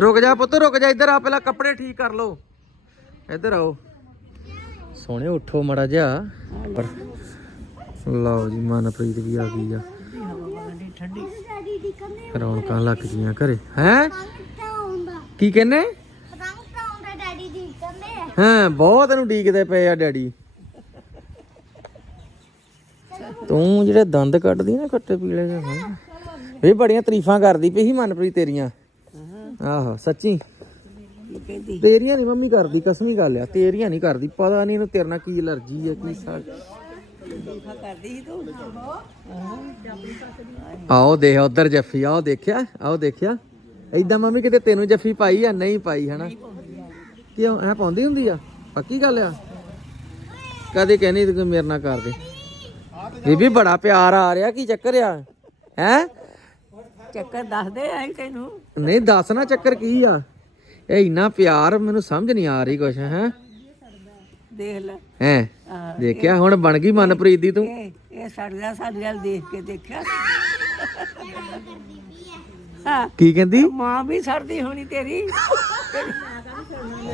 ਰੁਕ ਜਾ ਪੁੱਤ, ਰੁਕ ਜਾ, ਇੱਧਰ ਆ, ਪਹਿਲਾਂ ਕੱਪੜੇ ਠੀਕ ਕਰ ਲਓ। ਇੱਧਰ ਆਓ। ਸੋਹਣੇ ਉੱਠੋ ਮੜਾ ਜਾ ਲਓ ਜੀ, ਮਨਪ੍ਰੀਤ ਵੀ ਆ ਗਈ ਆ। ਰੌਣਕਾਂ ਲੱਗ ਗਈਆਂ ਘਰੇ। ਹੈ? ਕੀ ਕਹਿੰਨੇ ਪਤੰਗ ਹਾਂ, ਬਹੁਤ ਇਹਨੂੰ ਡੀਕਦੇ ਪਏ ਆ, ਡੈਡੀ। ਤੂੰ ਜਿਹੜੇ ਦੰਦ ਕੱਢਦੀ ਨਾ, ਖੱਟੇ ਪੀਲੇ ਜਿਹੇ। ਇਹ ਬੜੀਆਂ ਤਾਰੀਫਾਂ ਕਰਦੀ ਪਈ ਸੀ ਮਨਪ੍ਰੀਤ ਤੇਰੀਆਂ। ਆਹੋ ਸੱਚੀ? ਕਹਿੰਦੀ। ਤੇਰੀਆਂ ਨਹੀਂ ਮੰਮੀ ਕਰਦੀ ਕਸਮੀ ਗੱਲ ਆ ਤੇਰੀਆਂ ਨਹੀਂ ਕਰਦੀ ਪਤਾ ਨਹੀਂ ਇਹਨੂੰ ਤੇਰੇ ਨਾਲ ਕੀ ਅਲਰਜੀ ਆ ਕੀ ਸਾ ਦੀਫਾ ਕਰਦੀ ਸੀ ਤੂੰ? ਆਓ ਦੇਖ ਉਧਰ ਜੱਫੀ ਆਓ ਦੇਖਿਆ ਆਓ ਦੇਖਿਆ। ਐਦਾਂ ਮੰਮੀ ਕਿਤੇ ਤੈਨੂੰ ਜੱਫੀ ਪਾਈ ਆ ਨਹੀਂ ਪਾਈ ਹਨਾ? ਕਿਉਂ ਐ ਪਾਉਂਦੀ ਹੁੰਦੀ ਆ? ਪੱਕੀ ਗੱਲ ਆ? ਕਦੇ ਕਹਿੰਦੀ ਤੂੰ ਮੇਰੇ ਨਾਲ ਕਰ ਦੇ। ਬੀਬੀ ਬੜਾ ਪਿਆਰ ਆ ਰਿਹਾ ਕੀ ਚੱਕਰ ਆ? ਹੈ? ਚੱਕਰ ਦੱਸਦੇ ਆਂ ਤੈਨੂੰ। ਨਹੀਂ ਦੱਸ ਨਾ ਚੱਕਰ ਕੀ ਆ? ਇਹ ਇੰਨਾ ਪਿਆਰ ਮੈਨੂੰ ਸਮਝ ਨਹੀਂ ਆ ਰਹੀ ਕੁਛ ਹੈ? ਦੇਖ ਲੈ। ਹੈ? ਆਹ, ਦੇਖਿਆ ਹੁਣ ਬਣ ਗਈ ਮਨਪ੍ਰੀਤ ਦੀ ਤੂੰ? ਇਹ ਇਹ ਸੜਦਾ ਸਾਡੇ ਵੱਲ ਦੇਖ ਕੇ ਦੇਖਿਆ। ਹਾਂ। ਕੀ ਕਹਿੰਦੀ? ਮਾਂ ਵੀ ਸੜਦੀ ਹੋਣੀ ਤੇਰੀ।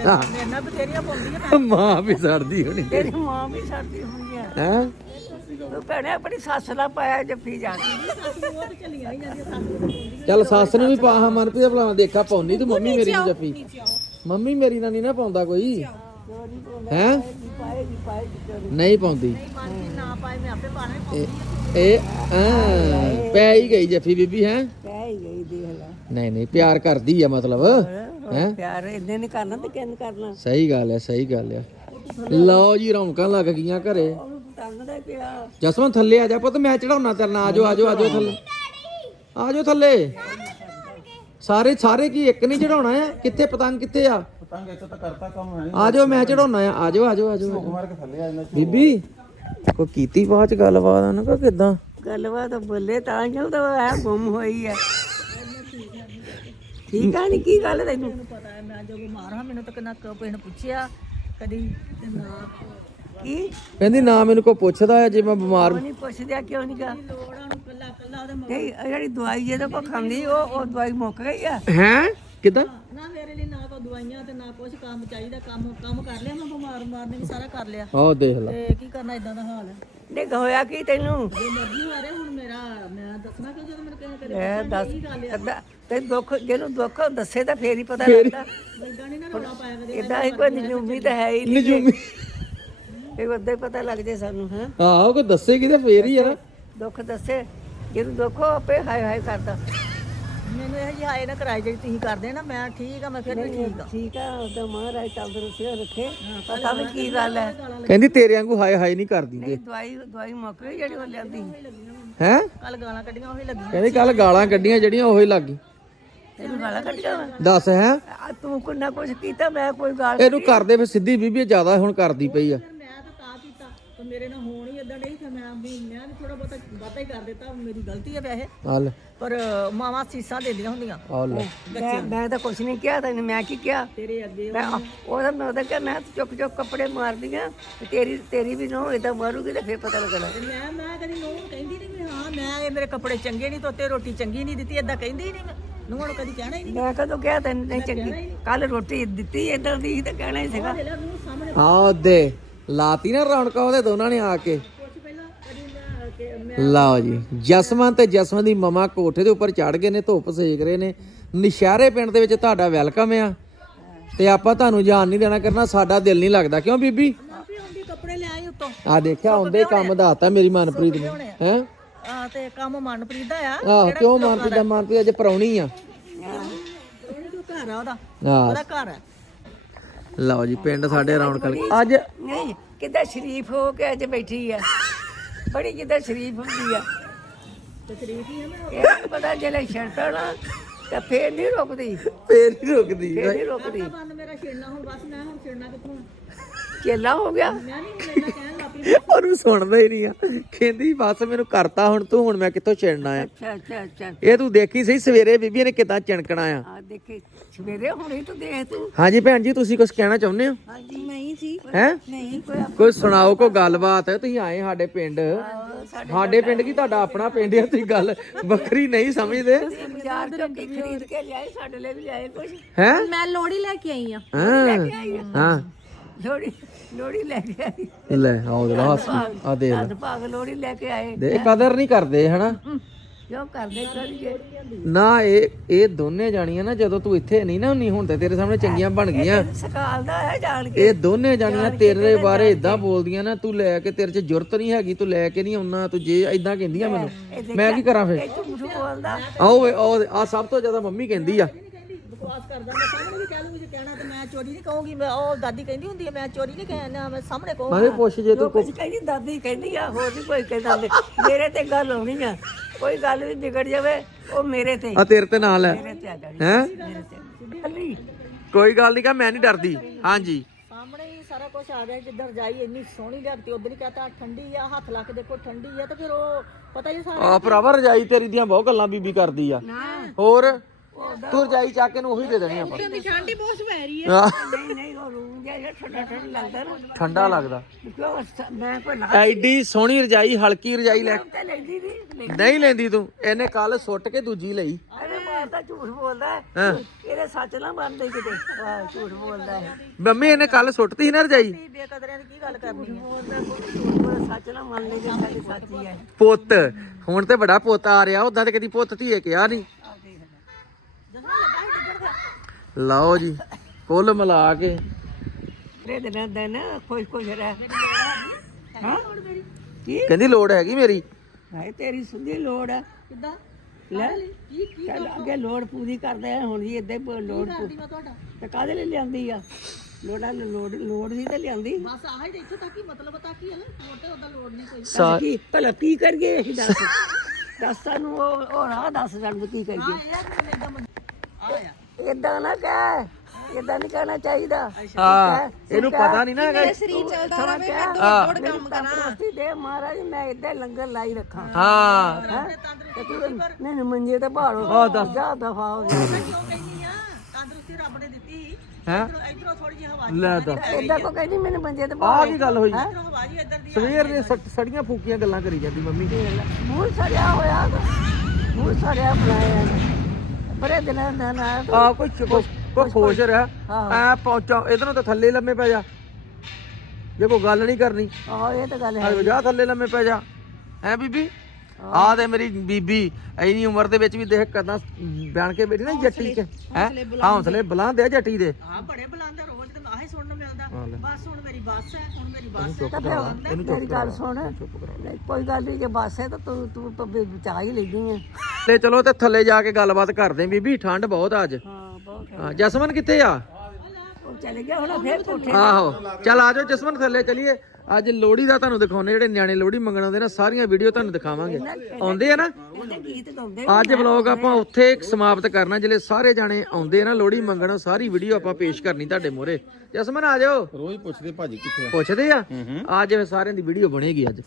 ਹਾਂ, ਮੇਰੇ ਨਾਲ ਬਥੇਰੀਆਂ ਪਾਉਂਦੀਆਂ ਮਾਂ ਵੀ ਸੜਦੀ ਹੋਣੀ ਤੇਰੀ। ਮਾਂ ਵੀ ਸੜਦੀ ਹੋਣੀ ਆ। ਹੈ? ਤੂੰ ਭੈਣੇ ਆਪਣੀ ਸੱਸ ਦਾ ਪਾਇਆ ਜੱਫੀ ਜਾ ਚੱਲ ਸੱਸ ਨੂੰ ਵੀ ਪਾ ਹਾਂ ਮਨਪ੍ਰੀਤ ਭਲਾ ਦੇਖਾ ਪਾਉਣੀ ਤੂੰ ਮੰਮੀ ਮੇਰੀ ਨੂੰ ਜੱਫੀ। ਮੰਮੀ ਮੇਰੀ ਨਾਲ ਨਹੀਂ ਨਾ ਪਾਉਂਦਾ ਕੋਈ। ਹੈ? ਨਹੀਂ ਪਾਉਂਦੀ। ਨਾ ਪਾਏ ਮੈਂ ਆਪੇ ਪਾਣਾ ਇਹ ਇਹ ਆ, ਪੈ ਹੀ ਗਈ ਜੱਫੀ ਬੀਬੀ ਹੈ? ਪੈ ਹੀ ਗਈ ਦੇਖ ਲੈ। ਨਹੀਂ ਨਹੀਂ ਪਿਆਰ ਕਰਦੀ ਆ ਮਤਲਬ ਹੈ? ਪਿਆਰ ਇੰਨੇ ਨਹੀਂ ਕਰਨਾ ਤੇ ਕਿੰਨ ਕਰਨਾ। ਸਹੀ ਗੱਲ ਹੈ ਸਹੀ ਗੱਲ ਹੈ ਲਓ ਜੀ ਰੌਣਕਾਂ ਲੱਗ ਗਈਆਂ ਘਰੇ। ਪਿਆ। ਜਸਵੰਤ ਥੱਲੇ ਆ ਜਾ ਪੁੱਤ ਮੈਂ ਚੜਾਉਣਾ ਤੇਰੇ ਨਾਲ। ਆਜੋ ਆਜੋ ਆਜੋ ਥੱਲੇ। ਆਜੋ ਥੱਲੇ। ਸਾਰੇ ਸਾਰੇ ਕੀ ਇੱਕ ਨਹੀਂ ਚੜਾਉਣਾ ਆ ਕਿੱਥੇ ਪਤੰਗ ਕਿੱਥੇ ਆ? ਪਤੰਗ ਇੱਥੇ ਤਾਂ ਕਰਤਾ ਕੰਮ ਹੈ ਆਜੋ ਮੈਂ ਚੜਾਉਣਾ ਆ। ਆਜੋ ਆਜੋ ਆਜੋ। ਮਾਰ ਕੇ ਥੱਲੇ ਆ ਜਾਂਦਾ ਬੀਬੀ ਕੋ ਕੀਤੀ ਬਾਅਦ ਚ ਗੱਲਬਾਤ ਉਹਨਾਂ ਕੋ ਕਿਦਾਂ? ਗੱਲਬਾਤ ਬੋਲੇ ਤਾਂ ਜੋ ਤਾਂ ਐ ਗੁੰਮ ਹੋਈ ਆ। ਠੀਕ ਆ ਨੀ ਕੀ ਗੱਲ ਤੈਨੂੰ? ਪਤਾ ਹੈ ਮੈਂ ਜੋ ਬਿਮਾਰ ਹਾਂ ਮੈਨੂੰ ਤਾਂ ਕਿੰਨਾ ਕਿਸੇ ਨੇ ਪੁੱਛਿਆ। ਕਦੀ ਨਾ ਕੀ? ਕਹਿੰਦੀ ਨਾ ਮੈਨੂੰ ਕੋ ਪੁੱਛਦਾ ਆ ਜੇ ਮੈਂ ਬਿਮਾਰ ਉਹ ਨਹੀਂ ਪੁੱਛਦਿਆ ਕਿਉਂ ਨਹੀਂ ਗਾ? ਨਹੀਂ ਇਹ ਜਿਹੜੀ ਦਵਾਈ ਜਿਹਦੇ ਕੋ ਖਾਂਦੀ ਉਹ ਉਹ ਦਵਾਈ ਮੁੱਕ ਗਈ ਆ। ਹੈ? ਕਿਦਾਂ? ਨਾ ਮੇਰੇ ਲਈ ਨਾ ਕੋ ਦਵਾਈਆਂ ਤੇ ਨਾ ਕੁਝ ਕੰਮ ਚਾਹੀਦਾ ਕੰਮ ਕੰਮ ਕਰ ਲਿਆ ਮੈਂ ਬਿਮਾਰ ਮਾਰਨੇ ਵੀ ਸਾਰਾ ਕਰ ਲਿਆ। ਆਹ ਦੇਖ ਲੈ। ਤੇ ਕੀ ਕਰਨਾ ਇਦਾਂ ਦਾ ਹਾਲ? ਹੈ ਨਹੀਂ ਹੋਇਆ ਕੀ ਤੈਨੂੰ? ਜੇ ਮਰਜ਼ੀ ਮਾਰੇ ਹੁਣ ਮੇਰਾ ਮੈਂ ਦੱਸਣਾ ਕਿ ਜਦੋਂ ਮੈਨੂੰ ਕਿਸੇ ਕਰੇ ਇਹ ਦੱਸ ਅੱਧਾ ਤੇ ਦੁੱਖ ਜਿਹਨੂੰ ਦੁੱਖ ਦੱਸੇ ਤਾਂ ਫੇਰ ਹੀ ਪਤਾ ਲੱਗਦਾ। ਇਦਾਂ ਨਹੀਂ ਨਾ ਰੌਲਾ ਪਾਇਆ ਕਦੇ ਇਦਾਂ ਹੀ ਕੋਈ ਨਿਜੂਮੀ ਤਾਂ ਹੈ ਹੀ ਨਹੀਂ ਨਜੂਮੀ ਇਹ ਉਦਾਂ ਹੀ ਪਤਾ ਲੱਗ ਜੇ ਸਾਨੂੰ ਹਾਂ। ਆਹੋ ਕੋ ਦੱਸੇਗੀ ਤੇ ਫੇਰ ਹੀ ਆ ਨਾ। ਦੁੱਖ ਦੱਸੇ ਜਿਹਨੂੰ ਦੁੱਖ ਆਪੇ ਹਾਏ ਹਾਏ ਕਰਦਾ। ਮੈਨੂੰ ਇਹ ਜੀ ਹਾਏ ਨਾ ਕਰਾਈ ਜਿਹੜੀ ਤੁਸੀਂ ਕਰਦੇ ਨਾ ਮੈਂ ਠੀਕ ਆ ਮੈਂ ਫਿਰ ਵੀ ਠੀਕ ਆ। ਠੀਕ ਆ ਉਹਦਾ ਮਹਾਰਾਜ ਤੰਦਰੁਸਤੀ ਰੱਖੇ। ਪਤਾ ਵੀ ਕੀ ਗੱਲ ਹੈ। ਕਹਿੰਦੀ ਤੇਰੇ ਵਾਂਗੂ ਹਾਏ ਹਾਏ ਨਹੀਂ ਕਰਦੀ ਨਹੀਂ ਦਵਾਈ ਦਵਾਈ ਮੁੱਕ ਗਈ ਜਿਹੜੀ ਉਹ ਲਿਆਂਦੀ। ਹੈ? ਕੱਲ ਗਾਲਾਂ ਕੱਢੀਆਂ ਉਹੀ ਲੱਗੀਆਂ। ਕਹਿੰਦੀ ਕੱਲ ਗਾਲਾਂ ਕੱਢੀਆਂ ਜਿਹੜੀਆਂ ਉਹੀ ਲੱਗ ਗਈ। ਤੈਨੂੰ ਗਾਲਾਂ ਕੱਢੀਆਂ ਦੱਸ ਹੈ? ਤੂੰ ਕੁੰਨਾ ਕੁਛ ਕੀਤਾ ਮੈਂ ਕੋਈ ਗਾਲ ਇਹਨੂੰ ਕਰਦੇ ਫਿਰ ਸਿੱਧੀ ਬੀਬੀ ਜ਼ਿਆਦਾ ਹੁਣ ਕਰਦੀ ਪਈ ਆ। ਤਾਂ ਤਾਂ ਕੀਤਾ ਤੇ ਮੇਰੇ ਨਾਲ ਹੋਣ ਹੀ ਇਦਾਂ ਨਹੀਂ ਫਿਰ ਮੈਂ ਵੀ ਮੈਂ ਵੀ ਥੋੜਾ ਬਹੁਤਾ ਬਾਤਾਂ ਹੀ ਕਰ ਦਿੱਤਾ ਮੇਰੀ ਗਲਤੀ ਹੈ ਵੈਸੇ। ਹਲ ਪਰ ਮਾਵਾਂ ਸੀਸਾਂ ਦਿੰਦੀਆਂ ਹੁੰਦੀਆਂ। ਆ ਲੈ। ਮੈਂ ਮੈਂ ਤਾਂ ਕੁਛ ਨਹੀਂ ਕਿਹਾ ਤੈਨੂੰ ਮੈਂ ਕੀ ਕਿਹਾ? ਤੇਰੇ ਅੱਗੇ ਮੈਂ ਉਹਦਾ ਮੈਂ ਉਹਦਾ ਕਿਹਾ ਮੈਂ ਤਾਂ ਚੁੱਕ ਚੁੱਕ ਕੱਪੜੇ ਮਾਰਦੀਆਂ ਤੇ ਤੇਰੀ ਤੇਰੀ ਵੀ ਨੋ ਇਦਾਂ ਮਾਰੂਗੀ ਤੇ ਫੇਰ ਪਤਾ ਲੱਗਣਾ। ਤੇ ਮੈਂ ਮੈਂ ਕਦੀ ਨੂੰ ਕਹਿੰਦੀ ਨਹੀਂ ਵੀ ਹਾਂ ਮੈਂ ਇਹ ਮੇਰੇ ਕੱਪੜੇ ਚੰਗੇ ਨਹੀਂ ਧੋਤੇ ਰੋਟੀ ਚੰਗੀ ਨਹੀਂ ਦਿੱਤੀ ਏਦਾਂ ਕਹਿੰਦੀ ਹੀ ਨਹੀਂ ਮੈਂ ਨੂੰ ਹੁਣ ਕਦੀ ਕਹਿਣਾ ਹੀ ਨਹੀਂ ਮੈਂ ਕਦੋਂ ਕਿਹਾ ਤੈਨੂੰ ਨਹੀਂ ਚੰਗੀ। ਕੱਲ ਰੋਟੀ ਦਿੱਤੀ ਇਦਾਂ ਦੀ ਤੇ ਕਹਿਣਾ ਹੀ ਸੀਗਾ। ਨੂੰ ਆ ਦੇ ਲਾਤੀ ਨਾ ਰੌਣਕਾਂ ਉਹਦੇ ਦੋਨਾਂ ਨੇ ਆ ਕੇ। ਲਓ ਜੀ ਜਸਮਨ ਤੇ ਜਸਮਨ ਦੀ ਮਮਾ ਕੋਠੇ ਦੇ ਉੱਪਰ ਚੜ ਗਏ ਨੇ ਧੁੱਪ ਸੇਕ ਰਹੇ ਨੇ। ਨਿਸ਼ਾਰੇ ਪਿੰਡ ਦੇ ਵਿੱਚ ਤੁਹਾਡਾ ਵੈਲਕਮ ਆ। ਤੇ ਆਪਾਂ ਤੁਹਾਨੂੰ ਜਾਣ ਨਹੀਂ ਦੇਣਾ ਕਰਨਾ ਸਾਡਾ ਦਿਲ ਨਹੀਂ ਲੱਗਦਾ। ਕਿਉਂ ਬੀਬੀ? ਮਾਪੀ ਹੁੰਦੀ ਕੱਪੜੇ ਲੈ ਆਈ ਉੱਤੋਂ। ਆ ਦੇਖਿਆ ਹੁੰਦੇ ਕੰਮ ਦੱਸਤਾ ਮੇਰੀ ਮਨਪ੍ਰੀਤ ਨੇ। ਹੈ? ਆ ਤੇ ਕੰਮ ਮਨਪ੍ਰੀਤ ਦਾ ਆ ਆਹ ਕਿਉਂ ਮਨਪ੍ਰੀਤ ਦਾ? ਮਨਪ੍ਰੀਤ ਅੱਜ ਪਰੌਣੀ ਆ। ਘਰ ਆ ਉਹਦਾ। ਉਹਦਾ ਘਰ ਆ। ਲਓ ਜੀ ਪਿੰਡ ਸਾਡੇ ਰੌਣਕ ਲੱਗੀ ਅੱਜ ਨਹੀਂ ਕਿੱਦਾਂ ਸ਼ਰੀਫ ਹੋ ਕੇ ਅੱਜ ਬੈਠੀ ਆ। ਬੜੀ ਕਿੱਦਾਂ ਸ਼ਰੀਫ ਹੁੰਦੀ ਆ। ਤੇ ਸ਼ਰੀਫ ਹੀ ਨੀ ਪਤਾ ਜੇ ਛੱਡਣਾ ਤਾਂ ਫੇਰ ਨਹੀਂ ਰੁਕਦੀ। ਫੇਰ ਨਹੀਂ ਰੁਕਦੀ। ਫੇਰ ਨਹੀਂ ਰੁਕਦੀ। ਬੰਦ ਮੇਰਾ ਛੇੜਨਾ ਹੁਣ ਬਸ ਮੈਂ ਹੁਣ ਛੇੜਨਾ ਕਿੱਥੋਂ ਚੇਲਾ ਹੋ ਗਿਆ। ਮੈਂ ਨਹੀਂ ਲੈਣਾ ਕਹਿਣ ਲੱਗ ਉਹਨੂੰ ਸੁਣਦਾ ਹੀ ਨਹੀਂ ਆ। ਕਹਿੰਦੀ ਬਸ ਮੈਨੂੰ ਕਰਤਾ ਹੁਣ ਤੂੰ ਹੁਣ ਮੈਂ ਕਿੱਥੋਂ ਛੇੜਨਾ ਆ? ਅੱਛਾ ਅੱਛਾ ਅੱਛਾ। ਇਹ ਤੂੰ ਦੇਖੀ ਸਹੀ ਸਵੇਰੇ ਬੀਬੀ ਨੇ ਕਿਦਾਂ ਚਣਕਣਾ ਆ? ਆ ਦੇਖੇ ਸਵੇਰੇ ਹੁਣੇ ਤੂੰ ਦੇਖ ਤੂੰ। ਹਾਂਜੀ ਭੈਣ ਜੀ ਤੁਸੀਂ ਕੁਝ ਕਹਿਣਾ ਚਾਹੁੰਦੇ ਹੋ? ਹਾਂਜੀ ਨਹੀਂ ਜੀ ਹੈ? ਨਹੀਂ ਕੋਈ ਕੋਈ ਸੁਣਾਓ ਕੋਈ ਗੱਲਬਾਤ? ਤੁਸੀਂ ਆਏ ਸਾਡੇ ਪਿੰਡ। ਸਾਡੇ ਪਿੰਡ ਕੀ ਤੁਹਾਡਾ ਆਪਣਾ ਪਿੰਡ ਹੈ ਤੁਸੀਂ ਗੱਲ ਵੱਖਰੀ ਨਹੀਂ ਸਮਝਦੇ। ਬਾਜ਼ਾਰ ਚੋਂ ਕੀ ਖਰੀਦ ਕੇ ਲਿਆਏ ਸਾਡੇ ਲਈ ਵੀ ਲਿਆਏ ਕੁਝ ਹੈ? ਮੈਂ ਲੋੜੀ ਲੈ ਕੇ ਆਈ ਆ। ਹਾਂ ਹਾਂ। ਲੋੜੀ ਲੋੜੀ ਲੈ ਕੇ ਆਈ। ਲੈ ਆਓ ਜਰਾ ਹੱਸ ਆ ਦੇਖ ਲੈ। ਭਾਗ ਲੋੜੀ ਲੈ ਕੇ ਆਏ। ਦੇ ਕਦਰ ਨਹੀਂ ਕਰਦੇ ਹਨਾ? ਜੋ ਕਰਦੇ ਕਰੀਏ? ਨਾ ਇਹ ਇਹ ਦੋਨੇ ਜਾਣੀਆਂ ਨਾ ਜਦੋਂ ਤੂੰ ਇੱਥੇ ਨਹੀਂ ਨਾ ਹੁੰਨੀ ਹੁਣ ਤੇ ਤੇਰੇ ਸਾਹਮਣੇ ਚੰਗੀਆਂ ਬਣ ਗਈਆਂ। ਸਕਾਲ ਦਾ ਹੈ ਜਾਣ ਕੇ। ਇਹ ਦੋਨੇ ਜਾਣੀਆਂ ਤੇਰੇ ਬਾਰੇ ਇਦਾਂ ਬੋਲਦੀਆਂ ਨਾ ਤੂੰ ਲੈ ਕੇ ਤੇਰੇ 'ਚ ਜੁਰਤ ਨਹੀਂ ਹੈਗੀ ਤੂੰ ਲੈ ਕੇ ਨਹੀਂ ਆਉਣਾ ਤੂੰ ਜੇ ਇਦਾਂ ਕਹਿੰਦੀਆਂ ਮੈਨੂੰ ਮੈਂ ਕੀ ਕਰਾਂ ਫੇਰ? ਆਓ ਉਹ ਆ ਸਭ ਤੋਂ ਜ਼ਿਆਦਾ ਮੰਮੀ ਕਹਿੰਦੀ ਆ। ਬਕਵਾਸ ਕਰਦਾ ਮੈਂ ਸਾਹਮਣੇ ਵੀ ਕਹਿ ਲੂੰਗੀ ਜੇ ਕਹਿਣਾ ਤੇ ਮੈਂ ਚੋਰੀ ਨਹੀਂ ਕਹੂੰਗੀ ਮੈਂ ਉਹ ਦਾਦੀ ਕਹਿੰਦੀ ਹੁੰਦੀ ਹੈ ਮੈਂ ਚੋਰੀ ਨਹੀਂ ਕਹਿਣਾ ਮੈਂ ਸਾਹਮਣੇ ਕਹੂੰਗੀ। ਮਾਰੇ ਪੁੱਛ ਜੇ ਤੂੰ ਕੁਝ ਕਹਿੰਦੀ ਦਾਦੀ ਕਹਿੰਦੀ ਆ ਹੋਰ ਵੀ ਕੋਈ ਕਹਿੰਦਾ ਨਹੀਂ। ਮੇਰੇ ਤੇ ਗੱਲ ਹੋਣੀ ਆ ਕੋਈ ਗੱਲ ਵੀ ਵਿਗੜ ਜਾਵੇ ਉਹ ਮੇਰੇ ਤੇ। ਆ ਤੇਰੇ ਤੇ ਨਾਲ ਹੈ ਮੇਰੇ ਤੇ ਆ ਜਾਣੀ। ਹੈ? ਮੇਰੇ ਤੇ। ਕੱਲੀ। ਕੋਈ ਗੱਲ ਨਹੀਂ ਕਾ ਮੈਂ ਨਹੀਂ ਡਰਦੀ। ਹਾਂਜੀ। ਸਾਹਮਣੇ ਹੀ ਸਾਰਾ ਕੁਝ ਆ ਗਿਆ ਜਿੱਧਰ ਜਾਈ ਇੰਨੀ ਸੋਹਣੀ ਲੱਗਦੀ ਉਧਰ ਹੀ ਕਹਤਾ ਠੰਡੀ ਆ ਹੱਥ ਲਾ ਕੇ ਦੇਖੋ ਠੰਡੀ ਆ ਤੇ ਫਿਰ ਉਹ ਪਤਾ ਹੀ ਸਾਰਾ ਆ ਭਰਾਵਾ ਰਜਾਈ ਤੇਰੀ ਦੀਆਂ ਬਹੁਤ ਗੱਲਾਂ ਬੀਬੀ ਕਰਦੀ ਆ। ਹੋਰ? ਤੂੰ ਰਜਾਈ ਚੱਕ ਕੇ ਨੂੰ ਉਹੀ ਦੇ ਦੇਣੀ ਆਪਾਂ। ਠੰਡ ਹੀ ਬਹੁਤ ਪੈ ਰਹੀ ਆਹ, ਨਹੀਂ ਨਹੀਂ ਉਹ ਰੂਮ ਜਿਹਾ ਠੰਡਾ ਠੰਡਾ ਲੱਗਦਾ ਨਾ। ਠੰਡਾ ਲੱਗਦਾ। ਕਿਉਂ ਮੈਂ ਕੋਈ ਲਾ ਐਡੀ ਸੋਹਣੀ ਰਜਾਈ ਹਲਕੀ ਰਜਾਈ ਲੈ। ਨਹੀਂ ਲੈਂਦੀ ਤੂੰ ਇਹਨੇ ਕੱਲ ਸੁੱਟ ਕੇ ਦੂਜੀ ਲਈ। ਅਰੇ ਮਾਂ ਤਾਂ ਝੂਠ ਬੋਲਦਾ ਹੈ। ਹਾਂ। ਇਹਦੇ ਸੱਚ ਨਾ ਮੰਨਦੇ ਕਿਤੇ। ਝੂਠ ਬੋਲਦਾ ਹੈ। ਮੰਮੀ ਇਹਨੇ ਕੱਲ ਸੁੱਟਤੀ ਸੀ ਨਾ ਰਜਾਈ? ਬੇਕਦਰਿਆਂ ਦੀ ਕੀ ਗੱਲ ਕਰਨੀ ਆ ਬੋਲਦਾ ਕੋਈ ਝੂਠ ਬੋਲਦਾ ਸੱਚ ਨਾ ਮੰਨ ਲੈ ਜੇ ਸਾਡੀ ਸੱਚੀ ਹੈ ਪੁੱਤ ਹੁਣ ਤੇ ਬੜਾ ਪੁੱਤ ਆ ਰਿਹਾ ਉਦਾਂ ਤੇ ਕਦੀ ਪੁੱਤ ਧੀਏ ਕਿਹਾ ਨਹੀਂ। ਲਓ ਜੀ ਕੁੱਲ ਮਿਲਾ ਕੇ। ਰੇ ਦਿਨ ਦਿਨ ਖੁਸ਼ ਖੁਸ਼ ਰਹਿ। ਹਾਂ? ਕੀ? ਕਹਿੰਦੀ ਲੋੜ ਹੈਗੀ ਮੇਰੀ। ਹਾਏ ਤੇਰੀ ਸੁਧੀ ਲੋੜ ਆ। ਕਿੱਦਾਂ? ਲੈ ਚੱਲ ਅੱਗੇ ਲੋੜ ਪੂਰੀ ਕਰਦੇ ਆ ਹੁਣ ਜੀ ਇਦਾਂ ਹੀ ਲੋੜ ਪੂਰੀ ਮੈਂ ਤੁਹਾਡਾ? ਤੇ ਕਾਹਦੇ ਲਈ ਲਿਆਂਦੀ ਆ? ਲੋੜਾਂ ਲੋੜ ਲੋੜ ਸੀ ਤੇ ਲਿਆਂਦੀ। ਬਸ ਆਹ ਹੀ ਇੱਥੇ ਤੱਕ ਹੀ ਮਤਲਬ ਤੱਕ ਹੀ ਹੈ ਹੋਰ ਤੇ ਉਹਦਾ ਲੋੜ ਨਹੀਂ ਕੋਈ। ਸਾ- ਕੀ ਭਲਾ ਕੀ ਕਰੀਏ ਅਸੀਂ ਦੱਸ। ਦੱਸ ਸਾਨੂੰ ਉਹ ਉਹ ਰਾਹ ਦੱਸ ਸਾਨੂੰ ਕੀ ਕਰੀਏ। ਇਦਾਂ ਨਾ ਕਹਿ ਇਦਾਂ ਨਹੀਂ ਕਹਿਣਾ ਚਾਹੀਦਾ। ਹਾਂ ਇਹਨੂੰ ਪਤਾ ਨਹੀਂ ਨਾ ਹੈਗਾ। ਸਰੀਰ ਚੱਲਦਾ ਰਵੇ ਮੈਂ ਹਾਂ। ਦੌੜ ਕੰਮ ਕਰਾਂ। ਤੰਦਰੁਸਤੀ ਦੇ ਮਹਾਰਾਜ ਮੈਂ ਇਦਾਂ ਲੰਗਰ ਲਾਈ ਰੱਖਾਂ। ਹਾਂ। ਹੈਂ? ਤੇ ਤੂੰ ਨਹੀਂ ਨਹੀਂ ਮੰਜੇ ਤੇ ਭਾਲੋ ਆਹ ਦੱਸ। ਜਾ ਦਫਾ ਹੋ ਜਾ। ਕਿਉਂ ਕਹਿੰਦੀ ਆ ਤੰਦਰੁਸਤੀ ਰੱਬ ਨੇ ਦਿੱਤੀ। ਹੈ? ਇਧਰੋਂ ਇਧਰੋਂ ਥੋੜੀ ਜਿਹੀ ਹਵਾ ਲੈ ਦੱਸ। ਇਦਾਂ ਕੋ ਕਹਿੰਦੀ ਮੈਨੂੰ ਮੰਜੇ ਤੇ ਆਹ ਭਾਲ। ਕੀ ਗੱਲ ਹੋਈ? ਇਧਰੋਂ ਹਵਾ ਜੀ ਇੱਧਰ ਦੀ ਸਵੇਰ ਦੇ ਸੜੀਆਂ ਫੂਕੀਆਂ ਗੱਲਾਂ ਕਰੀ ਜਾਂਦੀ ਮੰਮੀ। ਮੂੰਹ ਸੜਿਆ ਹੋਇਆ ਮੂੰਹ ਸੜਿਆ ਬਣਾਇਆ। ਇਹਨੇ। ਬੜੇ ਦਾ ਆ ਕੋਈ ਚ- ਕੋਈ ਕੋਈ ਖੁਸ਼ ਰਿਹਾ ਐ ਪਹੁੰਚਾ ਇਧਰੋਂ ਤਾਂ ਥੱਲੇ ਲੰਮੇ ਪੈ ਜਾ। ਜੇ ਕੋਈ ਗੱਲ ਨਹੀਂ ਕਰਨੀ। ਆਹ ਇਹ ਤਾਂ ਗੱਲ ਹੈ ਆ ਜਾ ਥੱਲੇ ਲੰਮੇ ਪੈ ਜਾ। ਹੈ ਬੀਬੀ? ਆ ਤੇ ਮੇਰੀ ਬੀਬੀ ਐਨੀ ਉਮਰ ਦੇ ਵਿੱਚ ਵੀ ਦੇਖ ਕਦਾਂ ਕੇ ਬੈਠੀ ਨਾ ਜੱਟੀ ਚ। ਹੈ? ਹੌਸਲੇ ਬੁਲੰਦ ਆ ਜੱਟੀ ਦੇ। ਆ ਬੜੇ ਬੁਲੰਦ ਆ, ਰੋਜ਼। ਤੇ ਆਹੀ ਸੁਣਨ ਨੂੰ ਮਿਲਦਾ। ਹਾਂ ਲੈ। ਬਸ ਹੁਣ ਮੇਰੀ ਬੱਸ ਹੈ ਹੁਣ ਮੇਰੀ ਬੱਸ ਹੈ। ਤਾਂ ਫਿਰ ਮੇਰੀ ਗੱਲ ਸੁਣ। ਨਹੀਂ, ਕੋਈ ਗੱਲ ਨਹੀਂ ਜੇ ਬੱਸ ਹੈ ਤਾਂ ਤੂੰ ਤੂੰ ਤਾਂ ਵੀ ਬਚਾ ਹੀ ਲੈਣੀ ਹੈ ਤੇ ਚਲੋ ਤੇ ਥੱਲੇ ਜਾ ਕੇ ਗੱਲਬਾਤ ਕਰਦੇ ਬੀਬੀ ਠੰਡ ਬਹੁਤ ਆ ਅੱਜ। ਹਾਂ ਬਹੁਤ ਹਾਂ, ਜਸਮਨ ਕਿੱਥੇ ਆ? ਉਹ ਚਲੇ ਗਿਆ ਹੁਣ ਫਿਰ ਕੋਠੇ ਆਹੋ ਚੱਲ ਆ ਜਾਓ ਜਸਮਨ ਥੱਲੇ ਚਲੀਏ। ਅੱਜ ਲੋਹੜੀ ਦਾ ਤੁਹਾਨੂੰ ਦਿਖਾਉਣੇ ਜਿਹੜੇ ਨਿਆਣੇ ਲੋਹੜੀ ਮੰਗਣ ਆਉਂਦੇ ਨਾ ਸਾਰੀਆਂ ਵੀਡੀਓ ਤੁਹਾਨੂੰ ਦਿਖਾਵਾਂਗੇ। ਆਉਂਦੇ ਆ ਨਾ? ਅੱਜ ਵਲੌਗ ਆਪਾਂ ਉੱਥੇ ਸਮਾਪਤ ਕਰਨਾ ਜਿਹੜੇ ਸਾਰੇ ਜਾਣੇ ਆਉਂਦੇ ਆ ਨਾ ਲੋਹੜੀ ਮੰਗਣ ਸਾਰੀ ਵੀਡੀਓ ਆਪਾਂ ਪੇਸ਼ ਕਰਨੀ ਤੁਹਾਡੇ ਮੂਹਰੇ। ਜਸਮਨ ਆ ਜਾਓ। ਰੋਜ਼ ਪੁੱਛਦੇ ਭਾਜੀ ਕਿੱਥੇ ਆ? ਪੁੱਛਦੇ ਆ? ਅੱਜ ਸਾਰਿਆਂ ਦੀ ਵੀਡੀਓ ਬਣੇਗੀ ਅੱਜ।